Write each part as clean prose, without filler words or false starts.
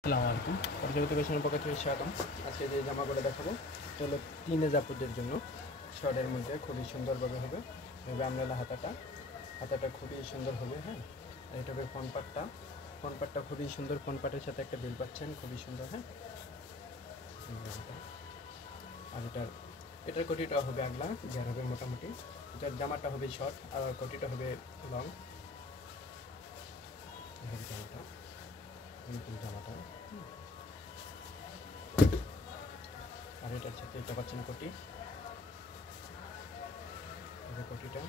আসসালামু আলাইকুম। পর্যাপ্ত পেশনের পক্ষ থেকে স্বাগতম। আজকে যে জামাগুলো দেখাবো এটা হলো টিনেজ আপুদের জন্য। শর্টের মধ্যে খুবই সুন্দরভাবে হবে। এভাবে আমরেলা হাতাটা খুবই সুন্দর হবে। হ্যাঁ, এটা হবে ফ্রন্ট পার্টটা খুবই সুন্দর। ফ্রন্ট পার্টের সাথে একটা বেল পাচ্ছেন, খুবই সুন্দর। হ্যাঁ, আর এটার কোটিটা হবে আগলা, যার হবে মোটামুটি। যার জামাটা হবে শর্ট আর কোটিটা হবে লং। জামাটা আর এটার সাথে এটা পাচ্ছেন কোটিটা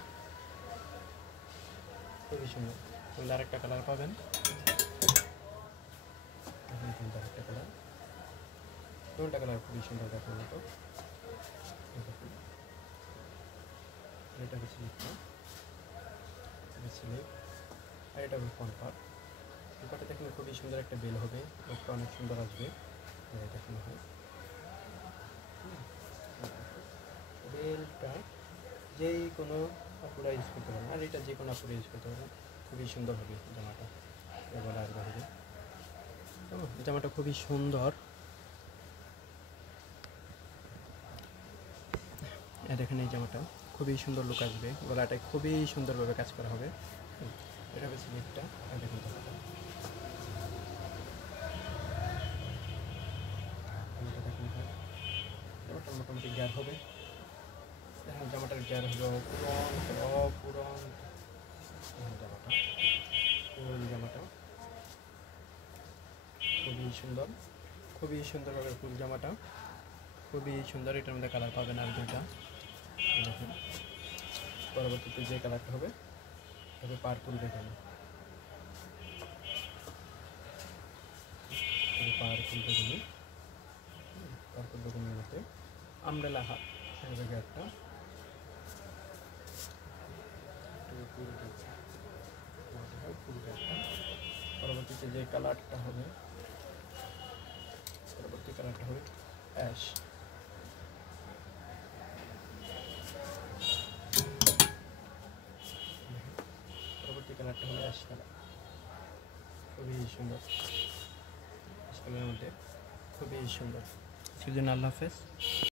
খুবই সুন্দর। তাহলে আরেকটা কালার পাবেন, আরেকটা কালার, দুটা কালার খুবই সুন্দর দেখার মতো। এটা হচ্ছে স্লিপটা, স্লিপ, আর এটা হবে ফ্রন্ট পার্ট। ফ্রন্ট দেখুন খুবই সুন্দর একটা বেল হবে, লোকটা অনেক সুন্দর আসবে। দেখানো হয় বেলটা যেই কোনো আপুরা ইউজ করতে পারেন, আর এটা যে কোনো আপুরা ইউজ করতে পারেন। খুবই সুন্দর হবে জামাটা, এবার আর বাইরে জামাটা খুবই সুন্দর। দেখেন এই জামাটা খুবই সুন্দর লুক আসবে, গলাটায় খুবই সুন্দরভাবে কাজ করা হবে। এটা হচ্ছে স্লিপটা, দেখুন জামাটা জামাটা মোটামুটি গ্যার হবে। দেখেন জামাটার গ্যার হলো পুরন জামাটা, ফুল জামাটা খুবই সুন্দরভাবে ফুল জামাটা খুবই সুন্দর। এটার মধ্যে কালার পাবেন আর দুইটা। দেখুন পরবর্তীতে যে কালারটা হবে তবে পার্পল। দেখুন পার্পল বেগুনের মধ্যে আমরেলা হাত একটা পরবর্তীতে যে কালারটা হবে অ্যাশ। পরবর্তী কালারটা হলো অ্যাশ কালার, খুবই সুন্দর। অ্যাশ কালারের মধ্যে খুবই সুন্দর। সেজন্য আল্লাহ হাফেজ।